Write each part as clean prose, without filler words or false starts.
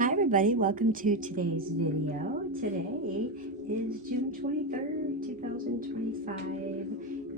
Hi everybody, welcome to today's video. Today is June 23rd, 2025,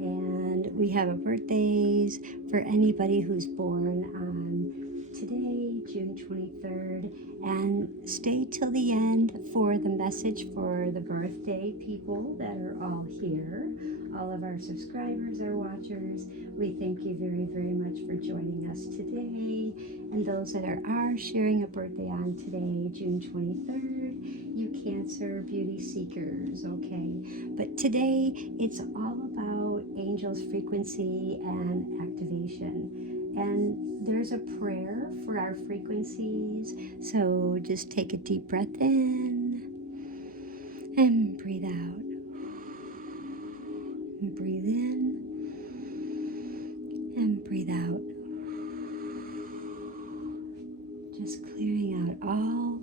and we have a birthdays for anybody who's born on today, June 23rd, and stay till the end for the message for the birthday people that are all here. All of our subscribers, our watchers, we thank you very, very much for joining us today. And those that are sharing a birthday on today, June 23rd, you Cancer beauty seekers, okay? But today, it's all about angels' frequency and activation. And there's a prayer for our frequencies. So just take a deep breath in and breathe out. And breathe in and breathe out. Just clearing out all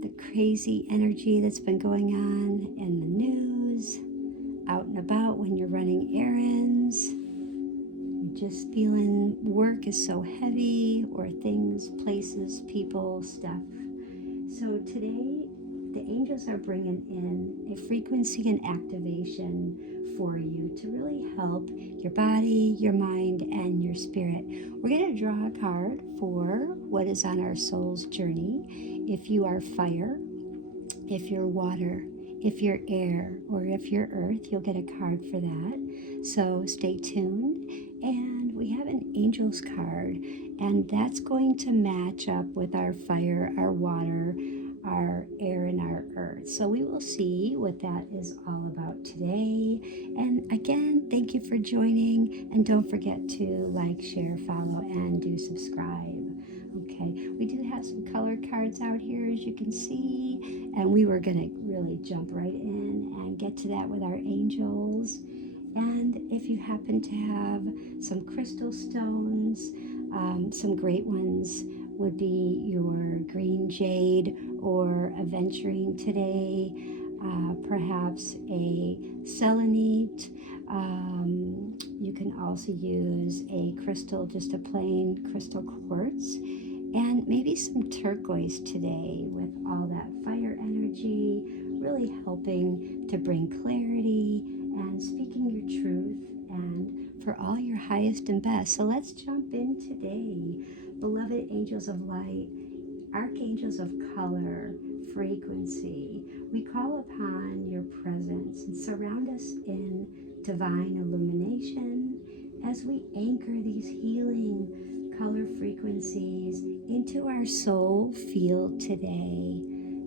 the crazy energy that's been going on in the news, out and about when you're running errands. You're just feeling work is so heavy, or things, places, people, stuff. So today, the angels are bringing in a frequency and activation for you to really help your body, your mind, and your spirit. We're going to draw a card for what is on our soul's journey. If you are fire, if you're water, if you're air, or if you're earth, you'll get a card for that. So stay tuned. And we have an angels card, and that's going to match up with our fire, our water, our air, and our earth. So we will see what that is all about today. And again, thank you for joining. And don't forget to like, share, follow, and do subscribe. Okay, we do have some color cards out here, as you can see, and we were going to really jump right in and get to that with our angels. And if you happen to have some crystal stones, some great ones would be your green jade or aventurine today, perhaps a selenite. You can also use a crystal, just a plain crystal quartz, and maybe some turquoise today with all that fire energy, really helping to bring clarity and speaking your truth and for all your highest and best. So let's jump in today. Beloved angels of light, archangels of color, frequency, we call upon your presence and surround us in divine illumination as we anchor these healing color frequencies into our soul field today.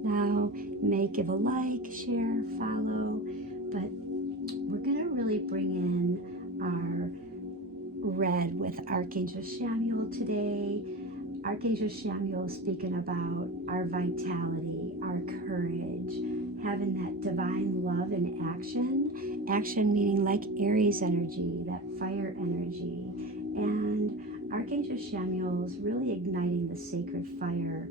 Now, you may give a like, share, follow, but we're going to really bring in our red with Archangel Samuel today. Archangel Samuel is speaking about our vitality, our courage, having that divine love in action. Action meaning like Aries energy, that fire energy. And Archangel Samuel is really igniting the sacred fire,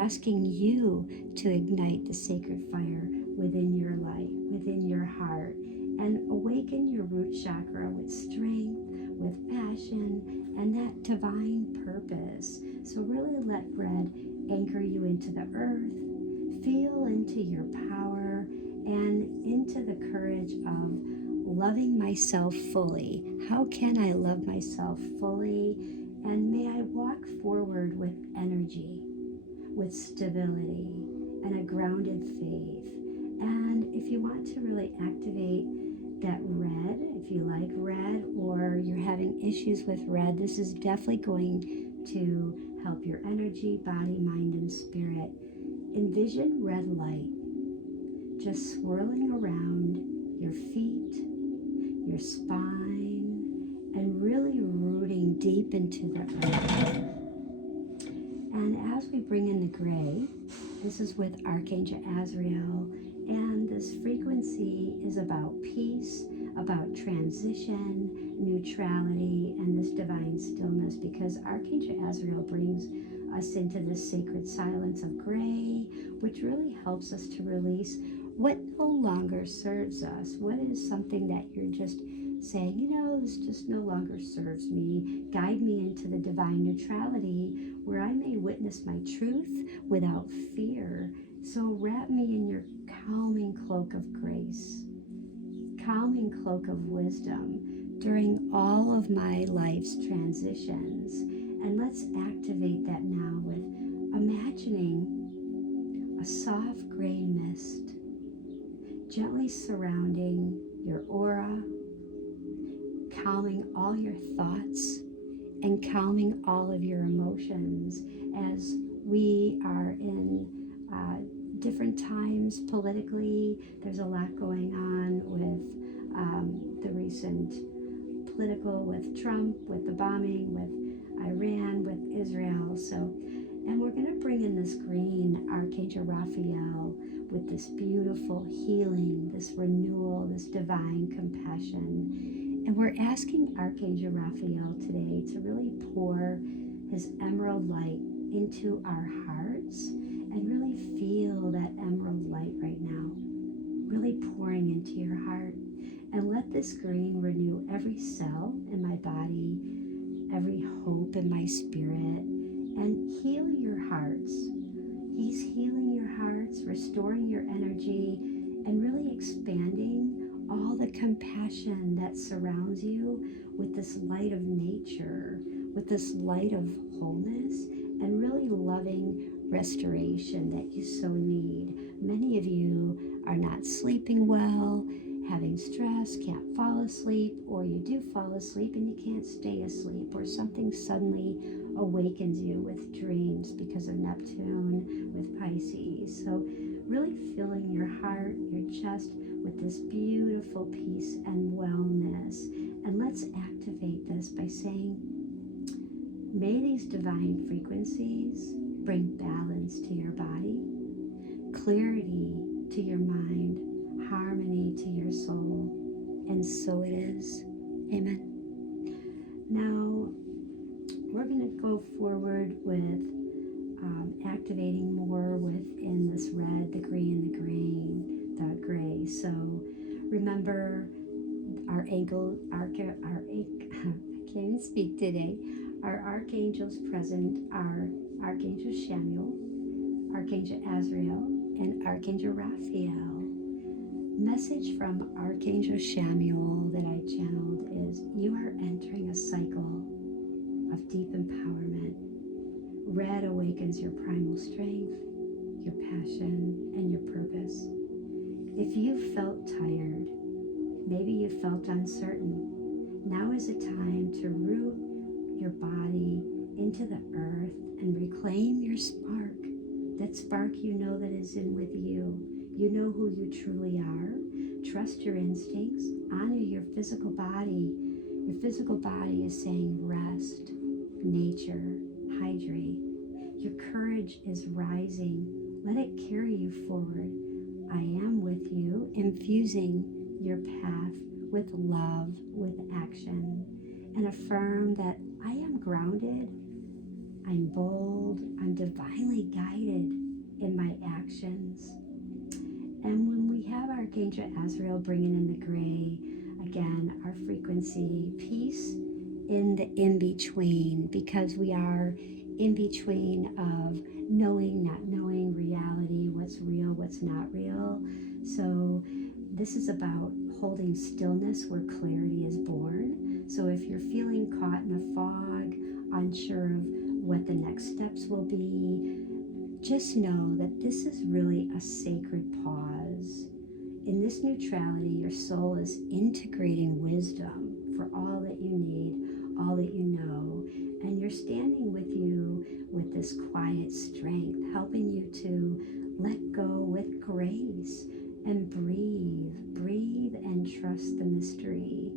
asking you to ignite the sacred fire within your life, within your heart, and awaken your root chakra with strength, with passion, and that divine purpose. So really let red anchor you into the earth, feel into your power, and into the courage of loving myself fully. How can I love myself fully? And may I walk forward with energy, with stability, and a grounded faith. And if you want to really activate that red, if you like red or you're having issues with red, this is definitely going to help your energy, body, mind, and spirit. Envision red light just swirling around your feet, your spine, and really rooting deep into the earth. And as we bring in the gray, this is with Archangel Azrael, and this frequency is about peace, about transition, neutrality, and this divine stillness, because Archangel Azrael brings us into this sacred silence of gray, which really helps us to release what no longer serves us, what is something that you're just saying, this just no longer serves me. Guide me into the divine neutrality where I may witness my truth without fear. So wrap me in your calming cloak of grace, calming cloak of wisdom during all of my life's transitions. And let's activate that now with imagining a soft gray mist gently surrounding your aura, calming all your thoughts and calming all of your emotions as we are in different times politically. There's a lot going on with the recent political, with Trump, with the bombing, with Iran, with Israel. And we're going to bring in this green Archangel Raphael with this beautiful healing, this renewal, this divine compassion. And we're asking Archangel Raphael today to really pour his emerald light into our hearts and really feel that emerald light right now, really pouring into your heart. And let this green renew every cell in my body, every hope in my spirit, and heal your hearts. He's healing your hearts, restoring your energy, and really expanding all the compassion that surrounds you with this light of nature, with this light of wholeness, and really loving restoration that you so need. Many of you are not sleeping well, having stress, can't fall asleep, or you do fall asleep and you can't stay asleep, or something suddenly awakens you with dreams because of Neptune with Pisces. So really filling your heart, your chest with this beautiful peace and wellness. And let's activate this by saying, may these divine frequencies bring balance to your body, clarity to your mind, harmony to your soul. And so it is. Amen. Now, we're going to go forward with activating more within this red, the green, the gray. So remember I can't even speak today. Our archangels present are Archangel Chamuel, Archangel Azrael, and Archangel Raphael. Message from Archangel Chamuel that I channeled is, you are entering a cycle of deep empowerment. Red awakens your primal strength, your passion, and your purpose. If you felt tired, maybe you felt uncertain, now is a time to root your body into the earth and reclaim your spark. That spark that is in with you. You know who you truly are. Trust your instincts. Honor your physical body. Your physical body is saying rest, nature, hydrate. Your courage is rising. Let it carry you forward. I am with you, infusing your path with love, with action. And affirm that I am grounded, I'm bold, I'm divinely guided in my actions. And when we have Archangel Azrael bringing in the gray, again, our frequency, peace in the in-between, because we are in between of knowing, not knowing, reality, what's real, what's not real. So this is about holding stillness where clarity is born. So if you're feeling caught in a fog, unsure of what the next steps will be, just know that this is really a sacred pause. In this neutrality, your soul is integrating wisdom for all that you need, all that you know, and you're standing with you with this quiet strength, helping you to let go with grace and breathe and trust the mystery,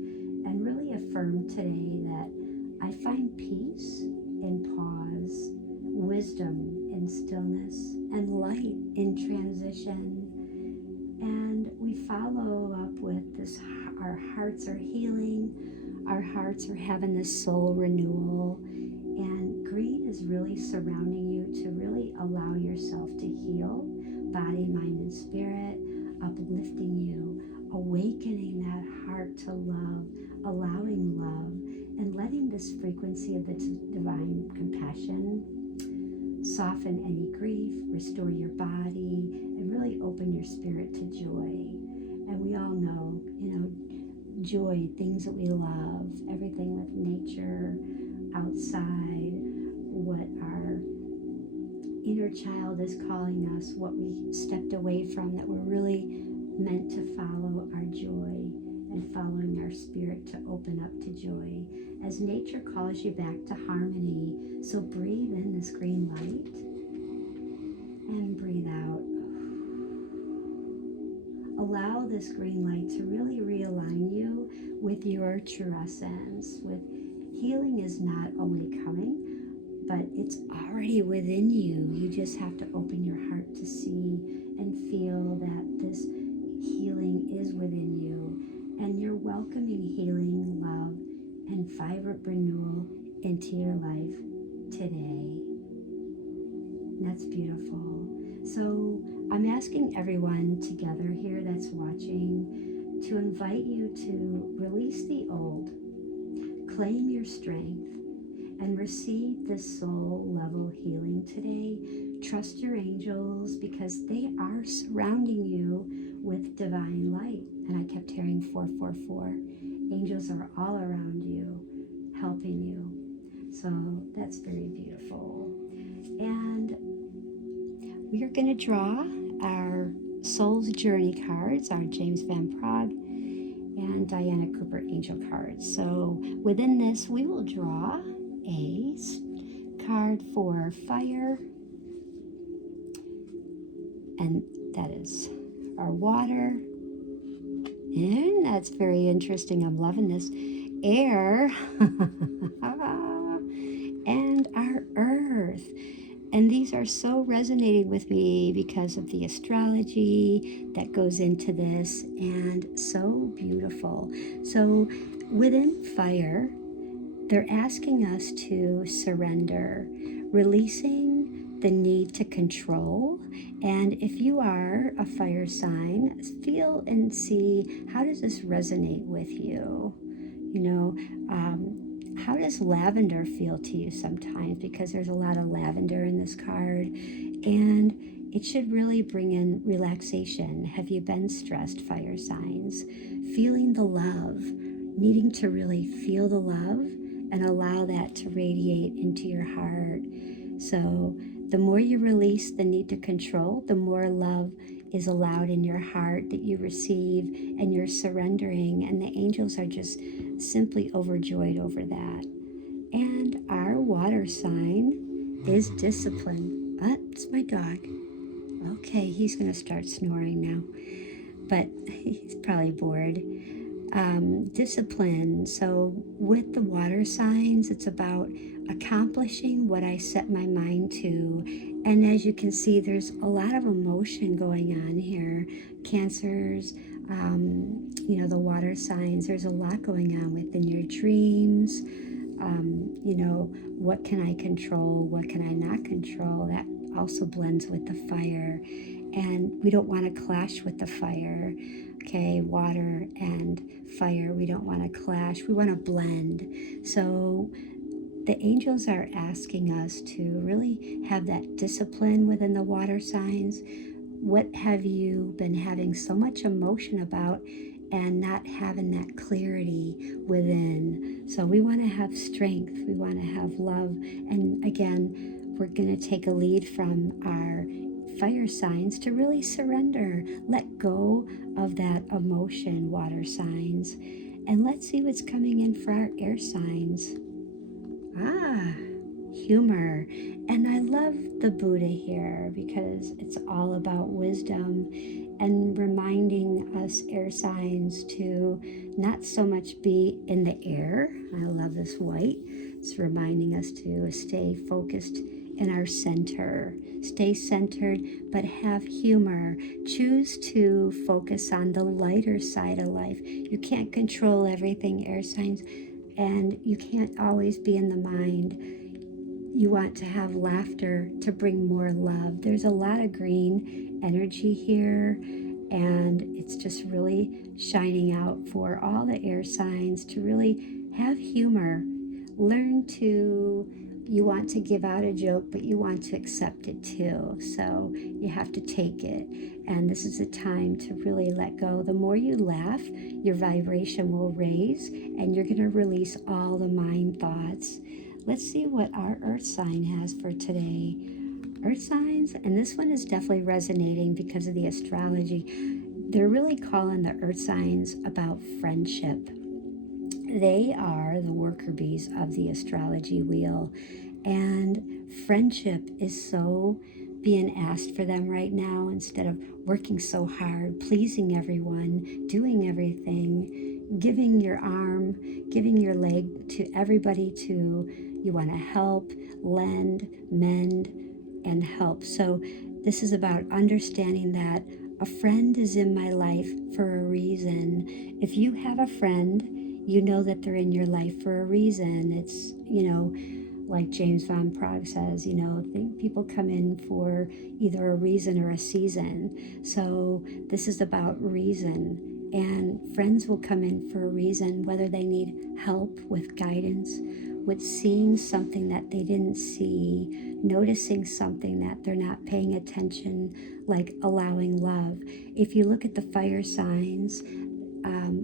and really affirm today that I find peace in pause, wisdom in stillness, and light in transition. And we follow up with this, our hearts are healing, our hearts are having this soul renewal, and green is really surrounding you to really allow yourself to heal body, mind, and spirit. uplifting you, awakening that heart to love, allowing love, and letting this frequency of the divine compassion soften any grief, restore your body, and really open your spirit to joy. And we all know, joy, things that we love, everything with nature, outside, what our inner child is calling us, what we stepped away from that we're really meant to follow our joy and following our spirit to open up to joy. As nature calls you back to harmony, so breathe in this green light and breathe out. Allow this green light to really realign you with your true essence. With healing is not only coming, but it's already within you. You just have to open your heart to see and feel that this healing is within you. And you're welcoming healing, love, and vibrant renewal into your life today. And that's beautiful. So I'm asking everyone together here that's watching to invite you to release the old, claim your strength, and receive this soul level healing today. Trust your angels because they are surrounding you with divine light. And I kept hearing 444. Angels are all around you, helping you. So that's very beautiful. And we are going to draw our Soul's Journey cards, our James Van Praagh and Diana Cooper angel cards. So within this, we will draw a card for fire, and that is our water. And that's very interesting. I'm loving this. Air and our earth. And these are so resonating with me because of the astrology that goes into this, and so beautiful. So within fire, they're asking us to surrender, releasing the need to control. And if you are a fire sign, feel and see, how does this resonate with you? How does lavender feel to you sometimes? Because there's a lot of lavender in this card, and it should really bring in relaxation. Have you been stressed, fire signs? Feeling the love, needing to really feel the love and allow that to radiate into your heart. So the more you release the need to control, the more love is allowed in your heart that you receive, and you're surrendering, and the angels are just simply overjoyed over that. And our water sign is discipline. It's my dog. Okay, he's going to start snoring now, but he's probably bored. Discipline. So with the water signs, it's about accomplishing what I set my mind to. And as you can see, there's a lot of emotion going on here. Cancers, the water signs, there's a lot going on within your dreams. What can I control? What can I not control? That also blends with the fire. And we don't want to clash with the fire. Okay, water and fire, we don't want to clash. We want to blend. So the angels are asking us to really have that discipline within the water signs. What have you been having so much emotion about and not having that clarity within? So we want to have strength. We want to have love. And again, we're going to take a lead from our fire signs to really surrender, let go of that emotion, water signs. And let's see what's coming in for our air signs. Humor. And I love the Buddha here because it's all about wisdom and reminding us air signs to not so much be in the air. I love this white. It's reminding us to stay focused in our center. Stay centered, but have humor. Choose to focus on the lighter side of life. You can't control everything, air signs, and you can't always be in the mind. You want to have laughter to bring more love. There's a lot of green energy here, And it's just really shining out for all the air signs to really have humor. Learn to, you want to give out a joke, but you want to accept it too. So you have to take it. And this is a time to really let go. The more you laugh, your vibration will raise and you're going to release all the mind thoughts. Let's see what our earth sign has for today. Earth signs, and this one is definitely resonating because of the astrology. They're really calling the earth signs about friendship. They are the worker bees of the astrology wheel, and friendship is so being asked for them right now. Instead of working so hard, pleasing everyone, doing everything, giving your arm, giving your leg to everybody, to you want to help, lend, mend, and help. So this is about understanding that a friend is in my life for a reason. If you have a friend, you know that they're in your life for a reason. It's, like James Van Praagh says, I think people come in for either a reason or a season. So this is about reason. And friends will come in for a reason, whether they need help with guidance, with seeing something that they didn't see, noticing something that they're not paying attention, like allowing love. If you look at the fire signs,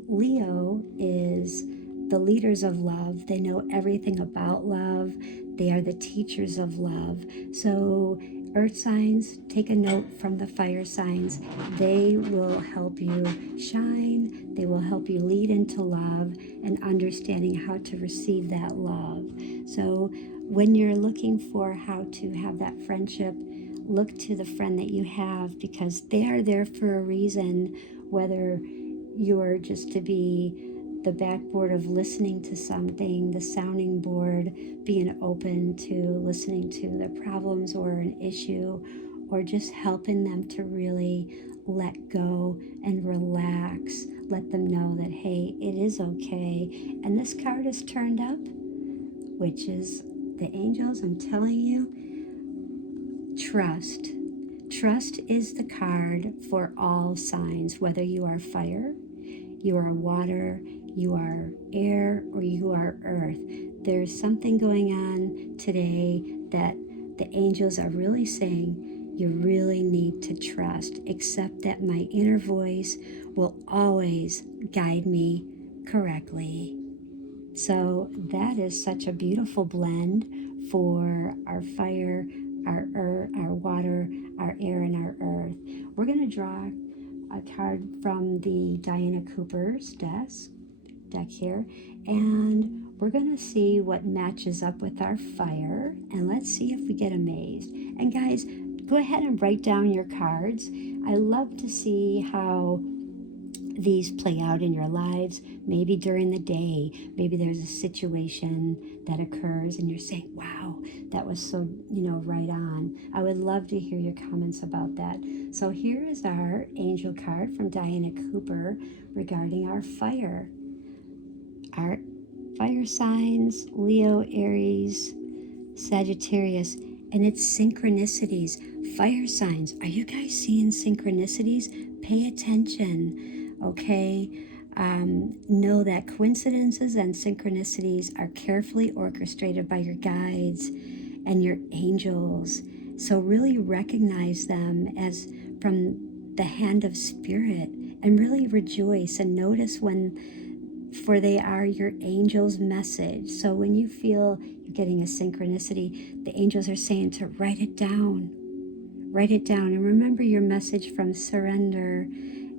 Leo is the leaders of love. They know everything about love. They are the teachers of love. So earth signs, take a note from the fire signs. They will help you shine. They will help you lead into love and understanding how to receive that love. So when you're looking for how to have that friendship, look to the friend that you have, because they are there for a reason, whether you're just to be the backboard of listening to something, the sounding board, being open to listening to the problems or an issue, or just helping them to really let go and relax. Let them know that, hey, it is okay. And this card is turned up, which is the angels. I'm telling you, trust. Trust is the card for all signs, whether you are fire, you are water, you are air, or you are earth. There's something going on today that the angels are really saying you really need to trust. Accept that my inner voice will always guide me correctly. So that is such a beautiful blend for our fire, our earth, our water, our air, and our earth. We're going to draw a card from the Diana Cooper's deck here, and we're going to see what matches up with our fire, and let's see if we get amazed. And guys, go ahead and write down your cards. I love to see how these play out in your lives. Maybe during the day, maybe there's a situation that occurs and you're saying, wow, that was so, right on. I would love to hear your comments about that. So here is our angel card from Diana Cooper regarding our fire. Our fire signs, Leo, Aries, Sagittarius, and it's synchronicities. Fire signs, are you guys seeing synchronicities? Pay attention. Okay, know that coincidences and synchronicities are carefully orchestrated by your guides and your angels. So really recognize them as from the hand of spirit and really rejoice and notice when, for they are your angel's message. So when you feel you're getting a synchronicity, the angels are saying to write it down. Write it down and remember your message from surrender.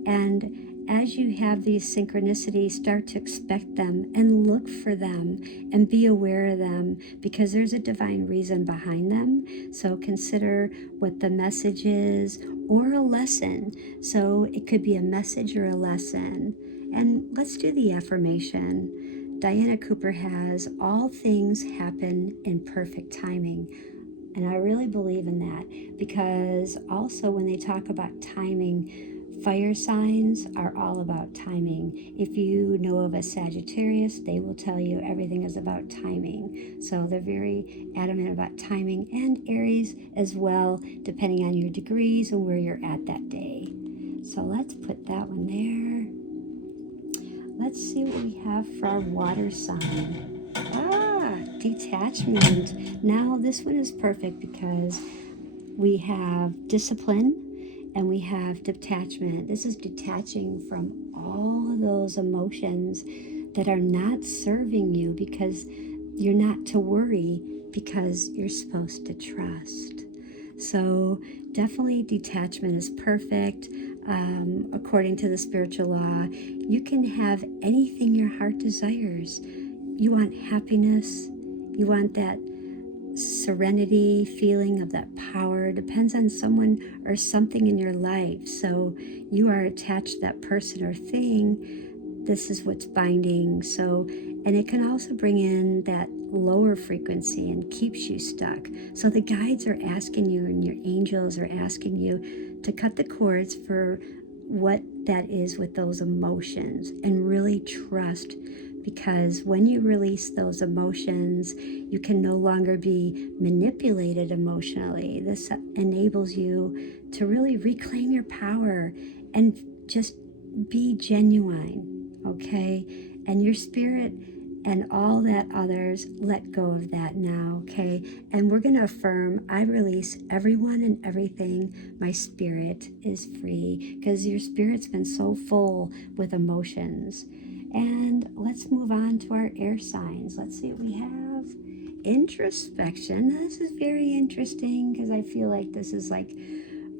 And as you have these synchronicities, start to expect them and look for them and be aware of them, because there's a divine reason behind them. So consider what the message is, or a lesson. So it could be a message or a lesson. And let's do the affirmation. Diana Cooper has, all things happen in perfect timing. And I really believe in that, because also when they talk about timing, fire signs are all about timing. If you know of a Sagittarius, they will tell you everything is about timing. So they're very adamant about timing, and Aries as well, depending on your degrees and where you're at that day. So let's put that one there. Let's see what we have for our water sign. Detachment. Now this one is perfect because we have discipline and we have detachment. This is detaching from all of those emotions that are not serving you, because you're not to worry, because you're supposed to trust. So definitely detachment is perfect. According to the spiritual law, you can have anything your heart desires. You want happiness, you want that serenity, feeling of that power. Depends on someone or something in your life. So you are attached to that person or thing. This is what's binding. So, and it can also bring in that lower frequency and keeps you stuck. So the guides are asking you, and your angels are asking you to cut the cords for what that is with those emotions, and really trust, because when you release those emotions, you can no longer be manipulated emotionally. This enables you to really reclaim your power and just be genuine, okay? And your spirit and all that others, let go of that now, okay? And we're going to affirm, I release everyone and everything. My spirit is free, because your spirit's been so full with emotions. And let's move on to our air signs. Let's see what we have. Introspection. This is very interesting, because I feel like this is like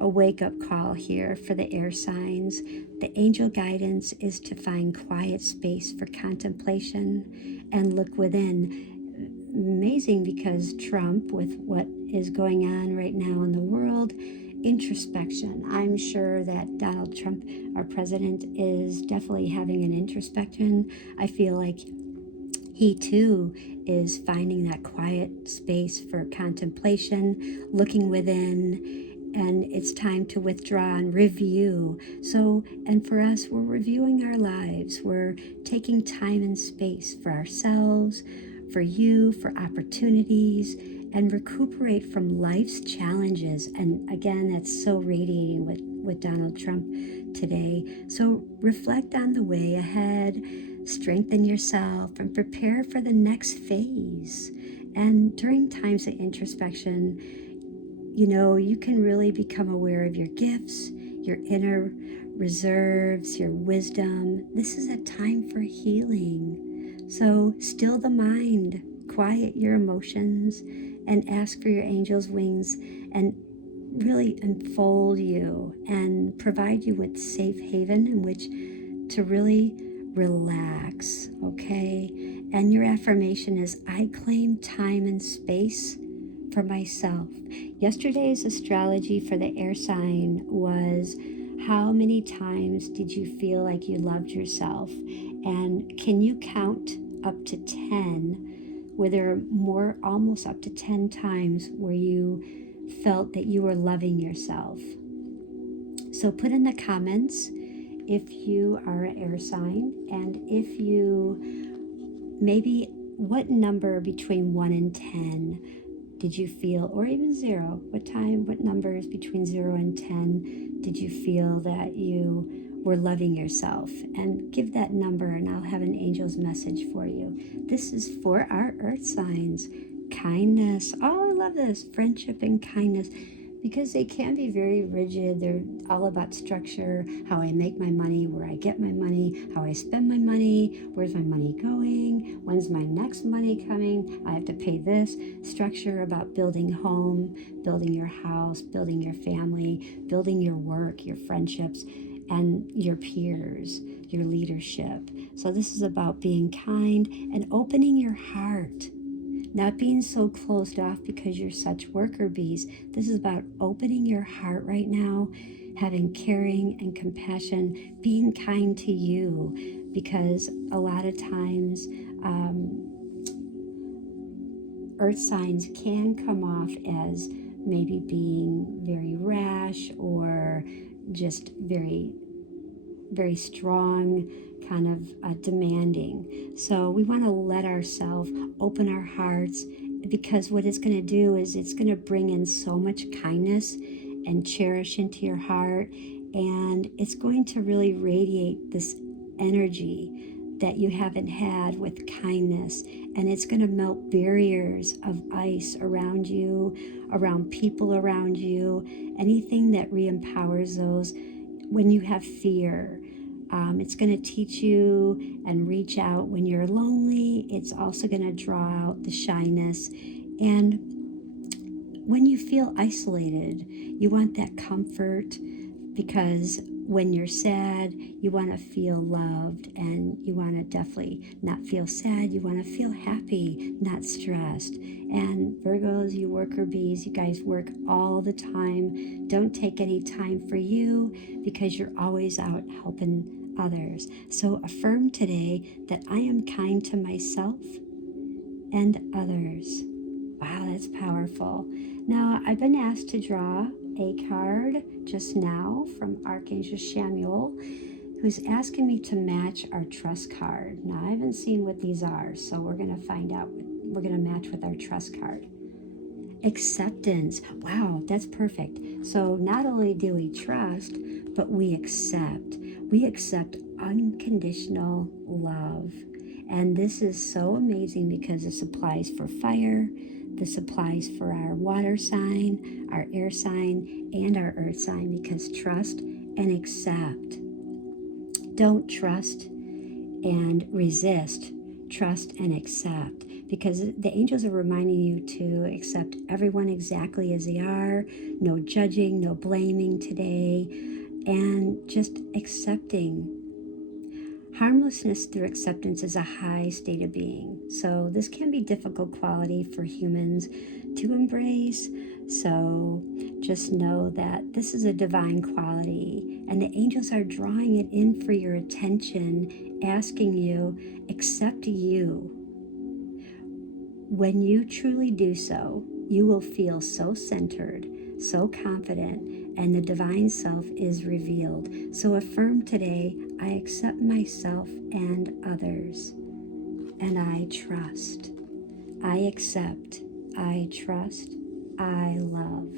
a wake-up call here for the air signs. The angel guidance is to find quiet space for contemplation and look within. Amazing, because Trump, with what is going on right now in the world, introspection. I'm sure that Donald Trump, our president, is definitely having an introspection. I feel like he too is finding that quiet space for contemplation, looking within, and it's time to withdraw and review. So, and for us, we're reviewing our lives. We're taking time and space for ourselves, for you, for opportunities, and recuperate from life's challenges. And again, that's so radiating with Donald Trump today. So reflect on the way ahead, strengthen yourself, and prepare for the next phase. And during times of introspection, you know, you can really become aware of your gifts, your inner reserves, your wisdom. This is a time for healing. So still the mind, quiet your emotions, and ask for your angel's wings, and really enfold you and provide you with safe haven in which to really relax, okay? And your affirmation is, I claim time and space for myself. Yesterday's astrology for the air sign was, how many times did you feel like you loved yourself? And can you count up to 10, where there are more, almost up to 10 times where you felt that you were loving yourself? So put in the comments if you are an air sign, and if you, maybe what number between 1 and 10 did you feel, or even 0, what numbers between 0 and 10 did you feel that you were loving yourself? And give that number, and I'll have an angel's message for you. This is for our earth signs. Kindness. Oh, I love this. Friendship and kindness, because they can be very rigid. They're all about structure, how I make my money, where I get my money, how I spend my money, where's my money going, when's my next money coming, I have to pay this. Structure about building home, building your house, building your family, building your work, your friendships, and your peers, your leadership. So this is about being kind and opening your heart. Not being so closed off because you're such worker bees. This is about opening your heart right now, having caring and compassion, being kind to you, because a lot of times earth signs can come off as maybe being very rash, or just very, very strong, kind of demanding. So we want to let ourselves open our hearts, because what it's going to do is it's going to bring in so much kindness and cherish into your heart. and it's going to really radiate this energy that you haven't had with kindness, and it's going to melt barriers of ice around you, around people around you, anything that re-empowers those when you have fear. It's going to teach you and reach out when you're lonely. It's also going to draw out the shyness. And when you feel isolated, you want that comfort, because when you're sad, you want to feel loved, and you want to definitely not feel sad. You want to feel happy, not stressed. And Virgos, you worker bees, you guys work all the time. Don't take any time for you, because you're always out helping others. So affirm today that I am kind to myself and others. Wow, that's powerful. Now, I've been asked to draw a card just now from Archangel Chamuel, who's asking me to match our trust card. Now, I haven't seen what these are, so we're going to find out. We're going to match with our trust card. Acceptance. Wow, that's perfect. So not only do we trust, but we accept. We accept unconditional love. And this is so amazing because this applies for fire, this applies for our water sign, our air sign, and our earth sign, because trust and accept. Don't trust and resist. Trust and accept, because the angels are reminding you to accept everyone exactly as they are. No judging, no blaming today, and just accepting. Harmlessness through acceptance is a high state of being. So this can be difficult quality for humans to embrace. So just know that this is a divine quality, and the angels are drawing it in for your attention, asking you, accept you. When you truly do so, you will feel so centered, so confident, and the divine self is revealed. So affirm today, I accept myself and others, and I trust. I accept, I trust, I love.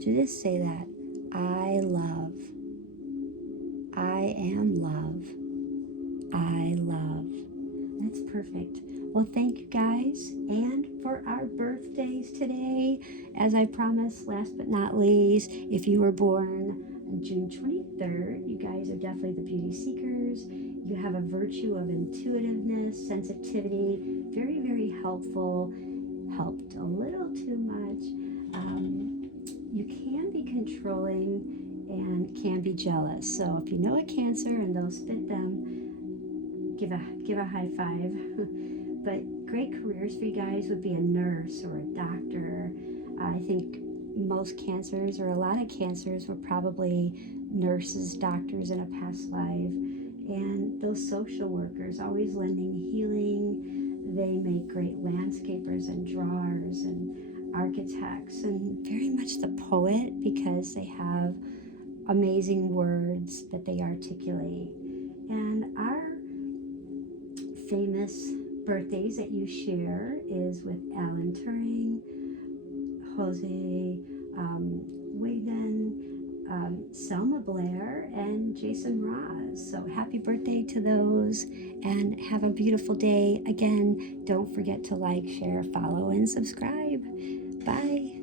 Just say that. I love. I am love. I love. That's perfect. Well, thank you guys. And for our birthdays today, as I promised, last but not least, if you were born on June 23rd, you guys are definitely the beauty seekers. You have a virtue of intuitiveness, sensitivity, very, very helpful. Helped a little too much. You can be controlling and can be jealous. So if you know a Cancer and those fit them, give a high five. But great careers for you guys would be a nurse or a doctor. I think most Cancers, or a lot of Cancers, were probably nurses, doctors in a past life. And those social workers, always lending healing. They make great landscapers and drawers and architects, and very much the poet, because they have amazing words that they articulate. And our famous birthdays that you share is with Alan Turing, Jose Wigden, Selma Blair, and Jason Mraz. So happy birthday to those, and have a beautiful day. Again, don't forget to like, share, follow, and subscribe. Bye.